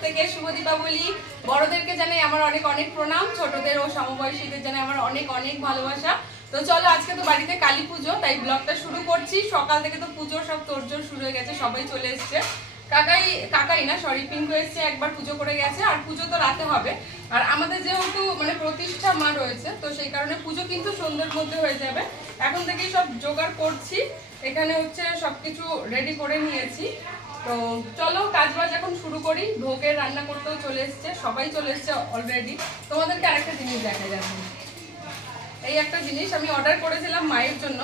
প্রত্যেকে শুভ দীপাবলি। বড়দেরকে জানাই আমার অনেক অনেক প্রণাম, ছোটদের ও সমবয়সীদের জানাই আমার অনেক অনেক ভালোবাসা। তো চলো আজকে তো বাড়িতে কালী পুজো, তাই ব্লগটা শুরু করছি। সকাল থেকে তো পুজোর সব তোড়জোড় শুরু হয়ে গেছে, সবাই চলে এসছে। কাকাই কাকাই না সরি পিঙ্কু এসছে, একবার পুজো করে গেছে, আর পুজো তো রাতে হবে। আর আমাদের যেহেতু মানে প্রতিষ্ঠা মা রয়েছে, তো সেই কারণে পুজো কিন্তু সন্ধ্যের মধ্যে হয়ে যাবে। এখন থেকেই সব জোগাড় করছি। এখানে হচ্ছে সবকিছু রেডি করে নিয়েছি। তো চলো কাজ বাজ এখন শুরু করি। ভোগের রান্না করতেও চলে এসছে। সবাই চলে এসছে অলরেডি তোমাদেরকে আরেকটা জিনিস দেখা যাবে এই একটা জিনিস আমি অর্ডার করেছিলাম মায়ের জন্য।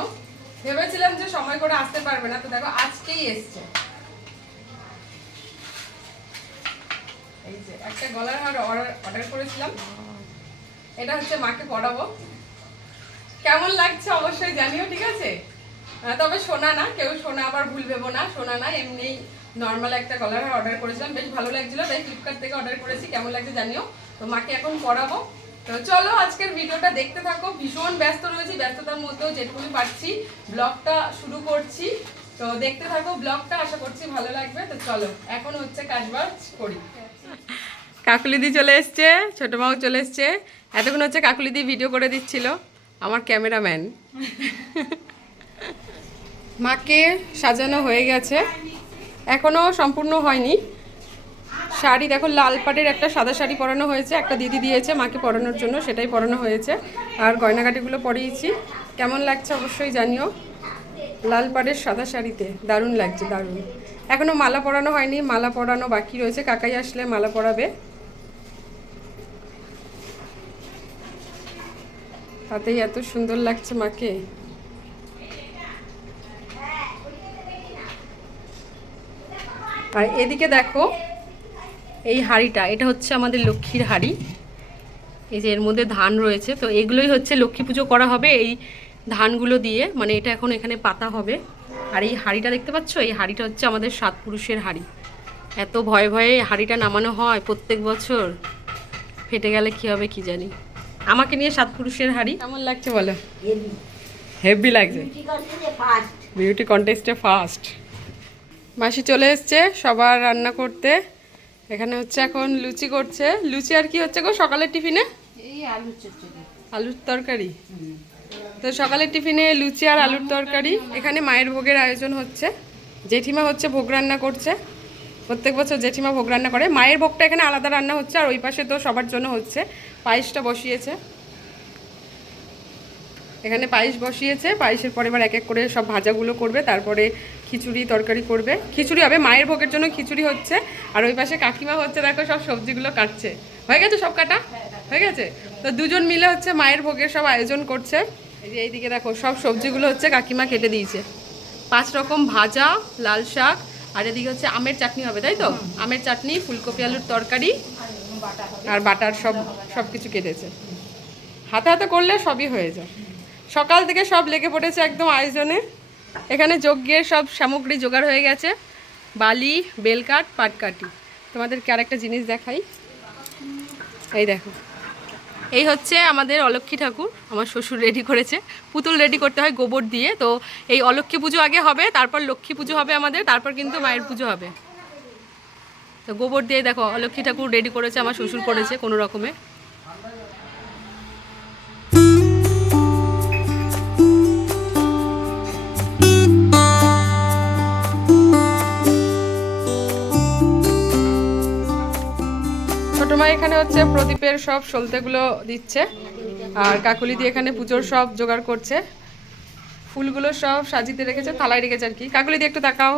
ভেবেছিলাম যে সময় করে আসতে পারবে না। তো দেখো, আজকেই এসছে। এই যে একটা গলার হার অর্ডার করেছিলাম। এটা হচ্ছে মাকে পড়াবো কেমন লাগছে অবশ্যই জানিও, ঠিক আছে? তবে সোনা না, কেউ সোনা আবার ভুল ভেবো না। সোনা না এমনি নর্মাল একটা হার অর্ডার করেছিলাম। বেশ ভালো লাগছিল। তাই ফ্লিপকার্ট থেকে অর্ডার করেছি। কেমন লাগছে জানিও। তো মাকে এখন পড়াবো। তো চলো আজকের ভিডিওটা দেখতে থাকো। ভীষণ ব্যস্ত রয়েছি। ব্যস্ততার মধ্যেও যেটুকুনি পারছি ব্লগটা শুরু করছি। তো দেখতে থাকো ব্লগটা। আশা করছি ভালো লাগবে। তো চলো, এখন হচ্ছে কাজবাজ করি। কাকুলিদি চলে এসছে। ছোট মাও চলে এসছে। এতক্ষণ হচ্ছে কাকুলিদি ভিডিও করে দিচ্ছিল। আমার ক্যামেরাম্যান। মাকে সাজানো হয়ে গেছে। এখনও সম্পূর্ণ হয়নি। শাড়ি দেখো, লাল পাটের একটা সাদা শাড়ি পরানো হয়েছে। একটা দিদি দিয়েছে মাকে পরানোর জন্য, সেটাই পরানো হয়েছে। আর গয়নাগাটিগুলো পরিয়েছি। কেমন লাগছে অবশ্যই জানিও। লাল পাড়ের সাদা শাড়িতে, দারুণ লাগছে, দারুণ। এখনও মালা পরানো হয়নি, মালা পরানো বাকি রয়েছে। কাকাই আসলে মালা পরাবে। তাতেই এত সুন্দর লাগছে মাকে। আর এদিকে দেখো এই হাঁড়িটা এটা হচ্ছে আমাদের লক্ষ্মীর হাঁড়ি। এই যে এর মধ্যে ধান রয়েছে তো এগুলোই হচ্ছে লক্ষ্মী পুজো করা হবে এই ধানগুলো দিয়ে মানে এটা এখন এখানে পাতা হবে। আর এই হাঁড়িটা দেখতে পাচ্ছ? এই হাঁড়িটা হচ্ছে আমাদের সাত পুরুষের হাঁড়ি। এত ভয়ে ভয়ে হাঁড়িটা নামানো হয় প্রত্যেক বছর। ফেটে গেলে কী হবে কি জানি। আমাকে নিয়ে সাত পুরুষের হাঁড়ি। কেমন লাগছে বলো? হেভি লাগছে। বিউটি কন্টেস্টে ফার্স্ট মাসি চলে এসছে সবার রান্না করতে। এখানে হচ্ছে এখন লুচি করছে। লুচি আর কি হচ্ছে গো সকালের টিফিনে? আলুর তরকারি। তো সকালের টিফিনে লুচি আর আলুর তরকারি। এখানে মায়ের ভোগের আয়োজন হচ্ছে। জেঠিমা হচ্ছে ভোগ রান্না করছে। প্রত্যেক বছর জেঠিমা ভোগ রান্না করে। মায়ের ভোগটা এখানে আলাদা রান্না হচ্ছে আর ওই পাশে তো সবার জন্য হচ্ছে। পায়েসটা বসিয়েছে। এখানে পায়েস বসিয়েছে, পায়েসের পরে এবার এক এক করে সব ভাজাগুলো করবে, তারপরে খিচুড়ি তরকারি করবে। খিচুড়ি হবে, মায়ের ভোগের জন্য খিচুড়ি হচ্ছে, আর ওই পাশে কাকিমা হচ্ছে, দেখো সব সবজিগুলো কাটছে। হয়ে গেছে সব কাটা? হয়ে গেছে? তো দুজন মিলে হচ্ছে মায়ের ভোগের সব আয়োজন করছে। এই যে এইদিকে দেখো, সব সবজিগুলো হচ্ছে কাকিমা কেটে দিয়েছে। পাঁচ রকম ভাজা, লাল শাক, আর এদিকে হচ্ছে আমের চাটনি হবে, তাই তো? আমের চাটনি, ফুলকপি আলুর তরকারি, আর বাটার সব সব কিছু কেটেছে। হাতে হাতে করলে সবই হয়ে যায়। সকাল থেকে সব লেগে পড়েছে একদম আয়োজনে এখানে যজ্ঞের সব সামগ্রী জোগাড় হয়ে গেছে। বালি, বেলকাঠ, পাটকাঠি। তোমাদেরকে আরেকটা জিনিস দেখাই। এই দেখো। এই হচ্ছে আমাদের অলক্ষ্মী ঠাকুর। আমার শ্বশুর রেডি করেছে। পুতুল রেডি করতে হয় গোবর দিয়ে। তো এই অলক্ষ্মী পুজো আগে হবে, তারপর লক্ষ্মী পুজো হবে আমাদের, তারপর কিন্তু মায়ের পুজো হবে। তো গোবর দিয়ে দেখো, অলক্ষ্মী ঠাকুর রেডি করেছে, আমার শ্বশুর করেছে কোনো রকমে। এখানে হচ্ছে প্রদীপের সব সলতেগুলো দিচ্ছে। আর কাকুলি দিয়ে এখানে পুজোর সব জোগাড় করছে। ফুলগুলো সব সাজিতে রেখেছে থালায় রেখেছে আর কি। কাকুলি দিয়ে একটু তাকাও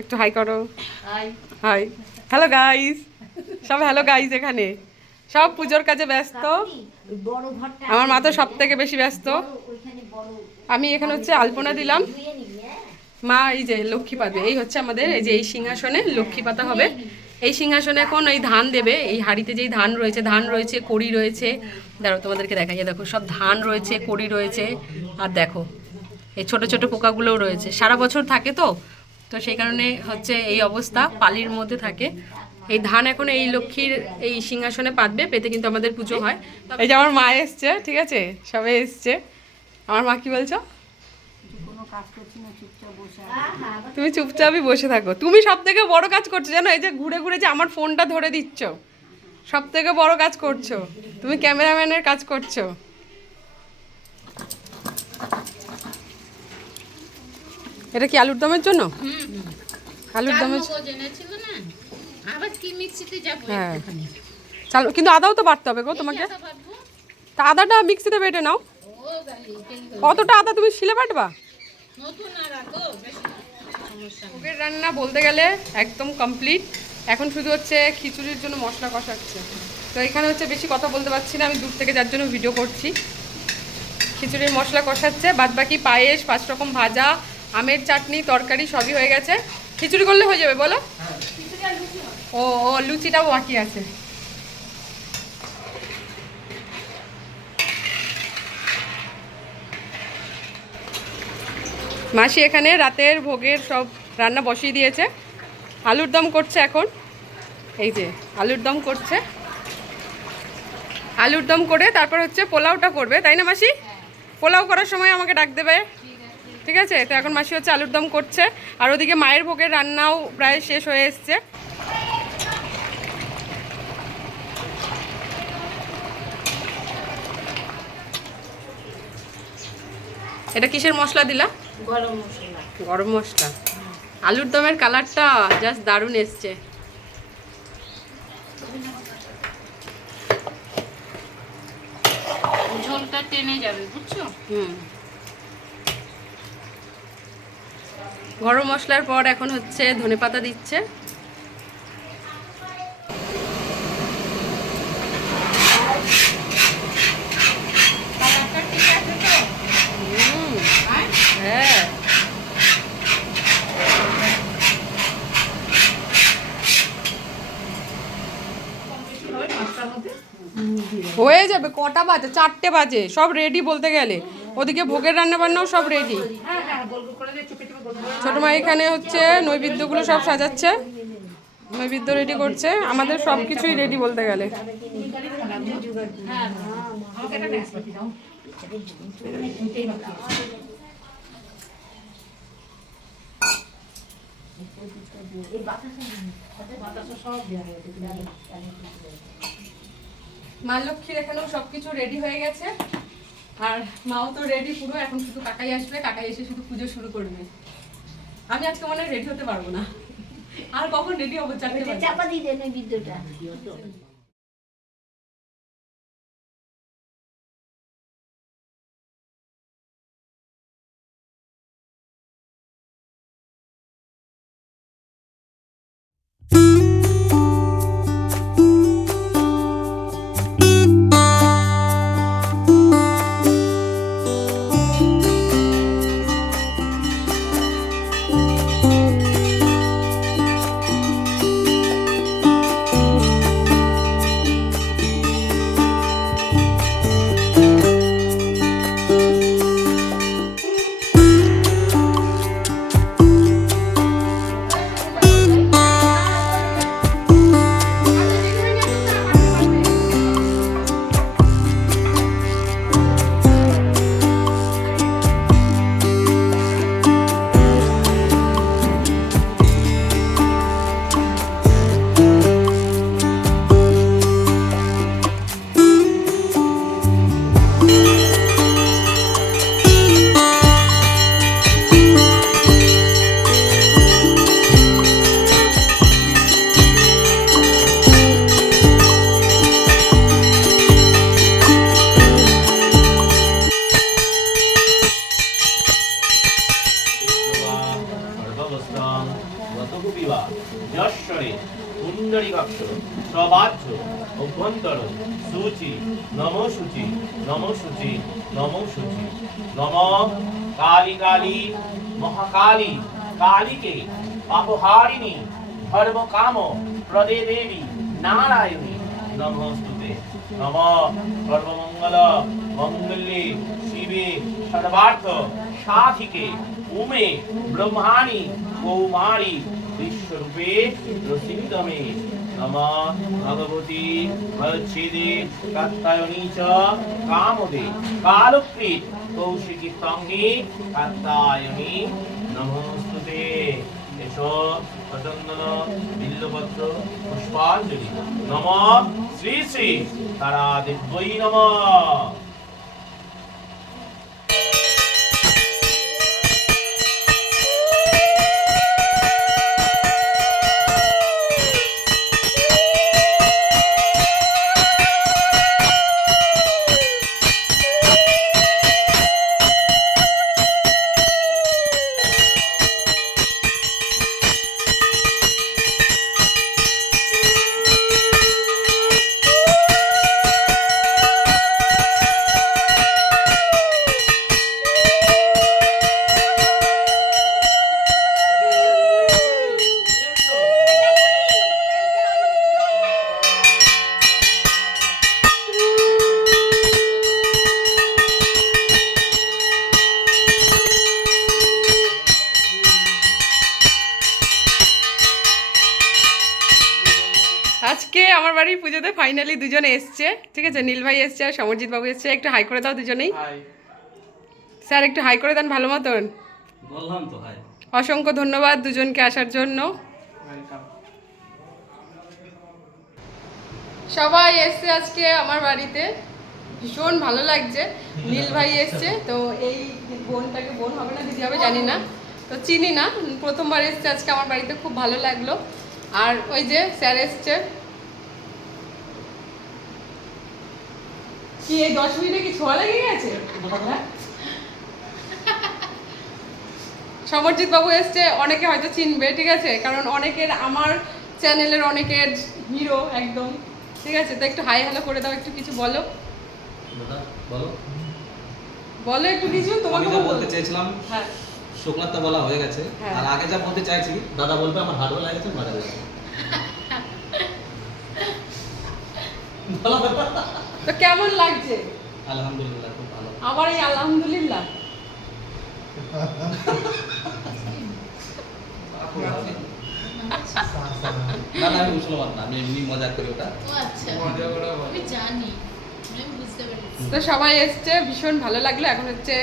একটু হাই করো। হাই হ্যালো গাইস সব হ্যালো গাইস এখানে। সব পুজোর কাজে ব্যস্ত। আমার মা তো সব থেকে বেশি ব্যস্ত। আমি এখানে হচ্ছে আলপনা দিলাম। মা এই যে লক্ষ্মী পাবে এই হচ্ছে আমাদের এই যে এই সিংহাসনে লক্ষ্মী পাতা হবে। এই সিংহাসনে এখন এই ধান দেবে, এই হাঁড়িতে যেই ধান রয়েছে ধান রয়েছে, কড়ি রয়েছে। দাঁড়ো তোমাদেরকে দেখাই দেখো, সব ধান রয়েছে, কড়ি রয়েছে, আর দেখো, এই ছোট ছোট পোকাগুলোও রয়েছে। সারা বছর থাকে তো তো সেই কারণে হচ্ছে এই অবস্থা, পালির মধ্যে থাকে। এই ধান এখন এই লক্ষ্মীর এই সিংহাসনে পাতবে, পেতে কিন্তু আমাদের পুজো হয়। এই যে আমার মা এসছে, ঠিক আছে? সবাই এসছে। আমার মা কি বলছো? কাজ করছি না চুপচাপ বসে তুমি চুপচাপই বসে থাকো। তুমি সব থেকে বড় কাজ করছ জানো এই যে ঘুরে ঘুরে যে আমার ফোনটা ধরে দিচ্ছ। সব থেকে বড় কাজ করছ। তুমি ক্যামেরাম্যানের কাজ করছ। এটা কি আলুর দমের জন্য? আলুর দমের জেনেছিল না? আবার কি মিক্সিতে যাব হ্যাঁ। চালু কিন্তু আদাও তো বাড়তে হবে গো তোমাকে। তা আদাটা মিক্সিতে বেটে নাও। কতটা আদা তুমি শিলে বাটবা? ভোগের রান্না বলতে গেলে একদম কমপ্লিট এখন শুধু হচ্ছে খিচুড়ির জন্য মশলা কষাচ্ছে। তো এখানে হচ্ছে বেশি কথা বলতে পারছি না আমি দূর থেকে যার জন্য ভিডিও করছি। খিচুড়ির মশলা কষাচ্ছে বাদ বাকি পায়েস পাঁচ রকম ভাজা আমের চাটনি তরকারি সবই হয়ে গেছে। খিচুড়ি করলে হয়ে যাবে বলো? ও ও লুচিটাও বাকি আছে। মাসি এখানে রাতের ভোগের সব রান্না বসিয়ে দিয়েছে। আলুর দম করছে এখন। এই যে, আলুর দম করছে। আলুর দম করে তারপর হচ্ছে পোলাওটা করবে, তাই না মাসি? পোলাও করার সময় আমাকে ডাক দেবে। ঠিক আছে? তো এখন মাসি হচ্ছে আলুর দম করছে। আর ওদিকে মায়ের ভোগের রান্নাও প্রায় শেষ হয়ে এসছে। এটা কিসের মশলা দিলা? গরম মশলা। গরম মশলা। আলুর দমের কালারটা জাস্ট দারুণ এসছে। ঝোলটা টেনে যাবে বুঝছ? হুম। গরম মশলার পর এখন হচ্ছে ধনে পাতা দিচ্ছে কালারটা ঠিক আছে তো হুম, হ্যাঁ হ্যাঁ হয়ে যাবে, কটা বাজে? চারটে বাজে, সব রেডি বলতে গেলে। ওদিকে ভোগের রান্না বান্নাও সব রেডি ছোট মা এখানে হচ্ছে নৈবেদ্যগুলো সব সাজাচ্ছে, নৈবেদ্য রেডি করছে। আমাদের সব কিছুই রেডি বলতে গেলে। মা লক্ষ্মীর এখানেও সবকিছু রেডি হয়ে গেছে। আর মাও তো রেডি পুরো এখন শুধু কাকাই আসবে কাকাই এসে শুধু পুজো শুরু করবে। আমি আজকে মনে হয় রেডি হতে পারব না। আর কখন রেডি হব চাপা দিয়ে দেন ওই সর্ববস্তাং গতকুপিবা যশ্বরে কুণ্ডরিকাক্ষ সবাচ্য অভ্যন্তর, সূচি নম সূচি নম সূচি নম সূচি নম কালী কালী, মহাকালী, কালীকে পাপহারিণী ধর্ম কাম প্রদে দেবী নারায়ণী নমস্তুতে নম সর্বমঙ্গল মঙ্গলে শিবে সর্বার্থ সাধিকে উমে ব্রহ্মাণি কৌমারী বিশ্বরূপে প্রসিদ্ধমে নম ভগবতী ভচ্ছেদে কাত্তায়নী চ কামদে। কালকৃত কৌশিকী তঙ্গি কাত্তায়নি। নমস্তুতে এসো চন্দন বিল্লপত্র পুষ্পাঞ্জলি। নম শ্রী শ্রী তারা দিব্যই আজকে আমার বাড়ির পুজোতে ফাইনালি দুজনে এসছে। ঠিক আছে নীল ভাই এসছে আর সমরজিৎ বাবু এসছে। একটু হাই করে দাও দুজনেই। স্যার একটু হাই করে দেন ভালো মতন। বললাম তো ভাই অসংখ্য ধন্যবাদ দুজনকে আসার জন্য। সবাই এসছে আজকে আমার বাড়িতে। ভীষণ ভালো লাগছে। নীল ভাই এসছে তো এই বোনটাকে বোন হবে না দিদি হবে জানি না। তো চিনি না প্রথমবার এসছে আজকে আমার বাড়িতে খুব ভালো লাগল। আর ওই যে স্যার এসছে। কি এই দশ মিনিটে কি ছোঁয়া লেগে গেছে? সমরজিৎ বাবু এসছে অনেকে হয়তো চিনবে ঠিক আছে? কারণ অনেকের আমার চ্যানেলের অনেকের হিরো একদম। ঠিক আছে তো একটু হাই হ্যালো করে দাও একটু কিছু বলো। বলো। বলো একটু কিছু তোমাকে বলতে চেয়েছিলাম হ্যাঁ। শুক্লার বলা হয়ে গেছে। হ্যাঁ। আর আগে যা বলতে চাইছি দাদা বলবে আমার হাড়ও লাগছে মারা গেছে। তো কেমন লাগছে? আলহামদুলিল্লাহ খুব ভালো। আমার এই আলহামদুলিল্লাহ। না না আমি মুসলমান না আমি এমনি মজা করি ওটা। ও আচ্ছা আমি জানি আমি বুঝতে পেরেছি। তো সবাই এসছে ভীষণ ভালো লাগল। এখন হচ্ছে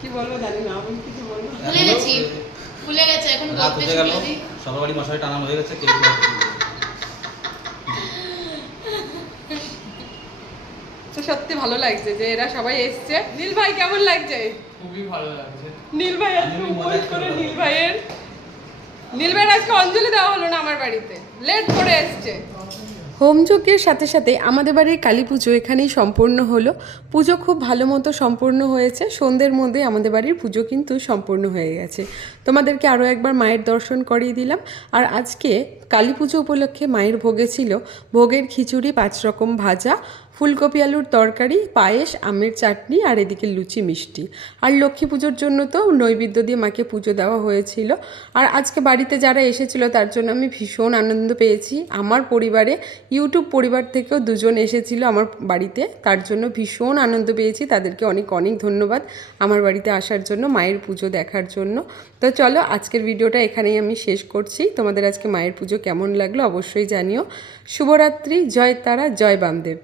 কি বলব জানি না আমি কিছু বলব ভুলে গেছি ভুলে গেছে এখন রাত হয়ে গেল। মশারি টানানো হয়ে গেছে কেউ তো সত্যি ভালো লাগছে যে এরা সবাই এসছে। নীল ভাই কেমন লাগছে? খুবই ভালো লাগছে। নীল ভাই আজকে উপোস করে নীল ভাইয়ের। নীল ভাইয়ের আজকে অঞ্জলি দেওয়া হলো না আমার বাড়িতে। লেট করে এসছে। হোমযজ্ঞের সাথে সাথে আমাদের বাড়ির কালী পুজো এখানেই সম্পূর্ণ হলো। পুজো খুব ভালো মতো সম্পূর্ণ হয়েছে। সন্ধ্যের মধ্যে আমাদের বাড়ির পুজো কিন্তু সম্পূর্ণ হয়ে গেছে। তোমাদেরকে আরও একবার মায়ের দর্শন করিয়ে দিলাম। আর আজকে কালী পুজো উপলক্ষে মায়ের ভোগে ছিল ভোগের খিচুড়ি, পাঁচ রকম ভাজা ফুলকপি আলুর তরকারি, পায়েস, আমের চাটনি আর এদিকে লুচি মিষ্টি। আর লক্ষ্মী পুজোর জন্য তো নৈবেদ্য দিয়ে মাকে পুজো দেওয়া হয়েছিল। আর আজকে বাড়িতে যারা এসেছিল তার জন্য আমি ভীষণ আনন্দ পেয়েছি। আমার পরিবারে, ইউটিউব পরিবার থেকেও দুজন এসেছিল আমার বাড়িতে। তার জন্য ভীষণ আনন্দ পেয়েছি। তাদেরকে অনেক অনেক ধন্যবাদ আমার বাড়িতে আসার জন্য, মায়ের পুজো দেখার জন্য। তো চলো, আজকের ভিডিওটা এখানেই আমি শেষ করছি। তোমাদের আজকে মায়ের পুজো কেমন লাগল অবশ্যই জানিও। শুভরাত্রি, জয় তারা, জয় বামদেব।